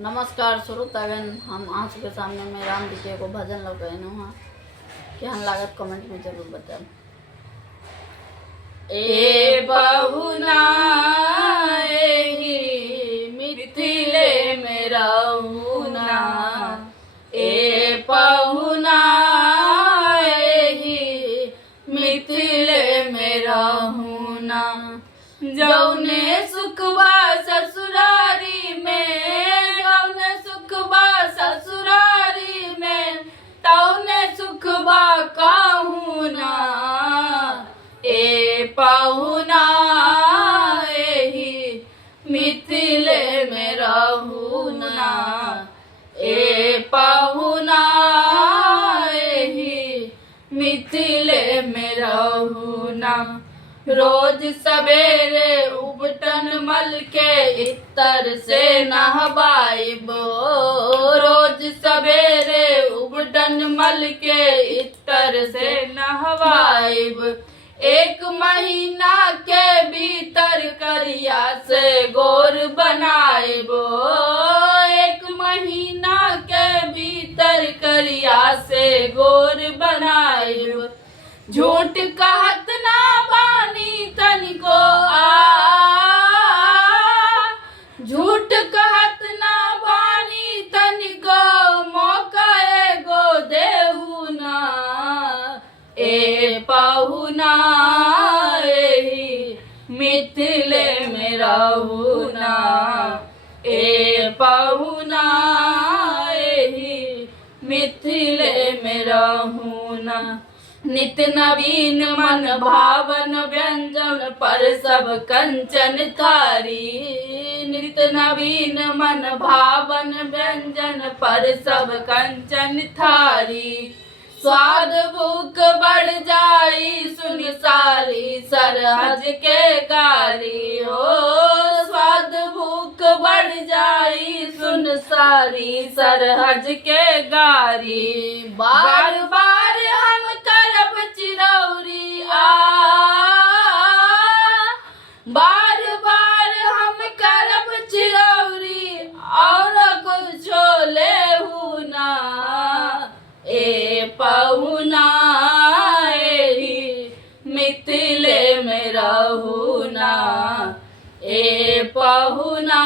नमस्कार श्रोतागण, हम आज के सामने में राम जी के एगो भजन लगैनु हाँ केहन लागत कमेंट में जरूर बताएं। ए बहुना एही मिथिले में रहूना, ए बहुना एही मिथिले में रहूना, जौने सुखबा ससुरारी में, जौने सुखबा ससुरारी में, तौने सुखबा कहूना, ए पहुना एही मिथिले में रहूना, ए पहुना एही मिथिले में रहूना। रोज सवेरे उबटन मल के इत्तर से नहवाइबो, रोज सवेरे उबटन मल के इत्तर से नहवाइब, एक महीना के भीतर करिया से गोर बनाइबो, एक महीना के भीतर करिया से गोर बनाइब, झूठ कहत ना बानी तनिको झूठ कहत ना बानी तनिको, मौका एगो देहु ना, ए पहुना एही मिथिले में रहूना, ए पहुना एही मिथिले में रहूना। नित नवीन मन भावन व्यंजन पर सब कंचन थारी, नित नवीन मन भावन व्यंजन पर सब कंचन थारी, स्वाद भूख बढ़ जाई सुन सारी सरहज के गारी, हो स्वाद भूख बढ़ जाई सुन सारी सरहज के गारी, बार बार हम करब चिरौरी बार बार हम करब चिरौरी, और कुछो लेहु ना, ए पहुना एही मिथिले में रहूना, ए पहुना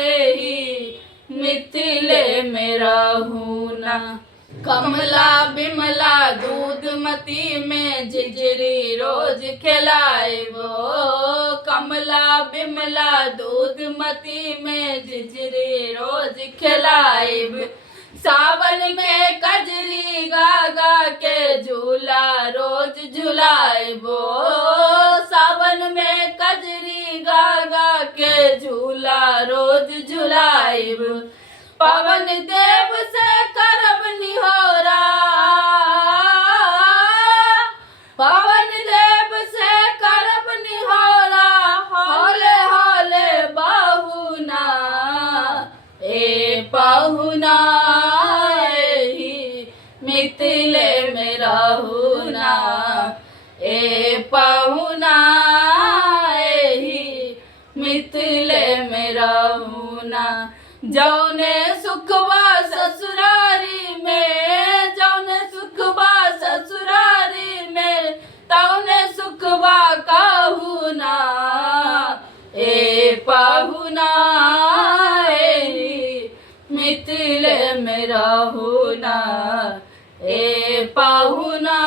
एही मिथिले में रहूना। कमला बिमला दूधमती में झिझरी रोज खिलाइबो, कमला बिमला दूधमती में झिझरी रोज खिलाइब, सावन में कजरी गागा के झूला रोज झुलाइबो, सावन में कजरी गागा के झूला रोज झुलाइब, पवन देव से करब निहोरा, पवन देव से करब निहोरा, होले होले बहुना, ए पहुना एही मिथिले में रहूना, ए पहुना एही मिथिले में रहूना, जौने सुखबा ससुरारी में, जौने सुखबा ससुरारी में, तौने सुखबा कहूना, ए पहुना एही मिथिले में रहूना, ए पहुना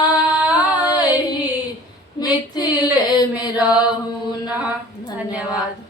एही मिथिले में रहूना। धन्यवाद।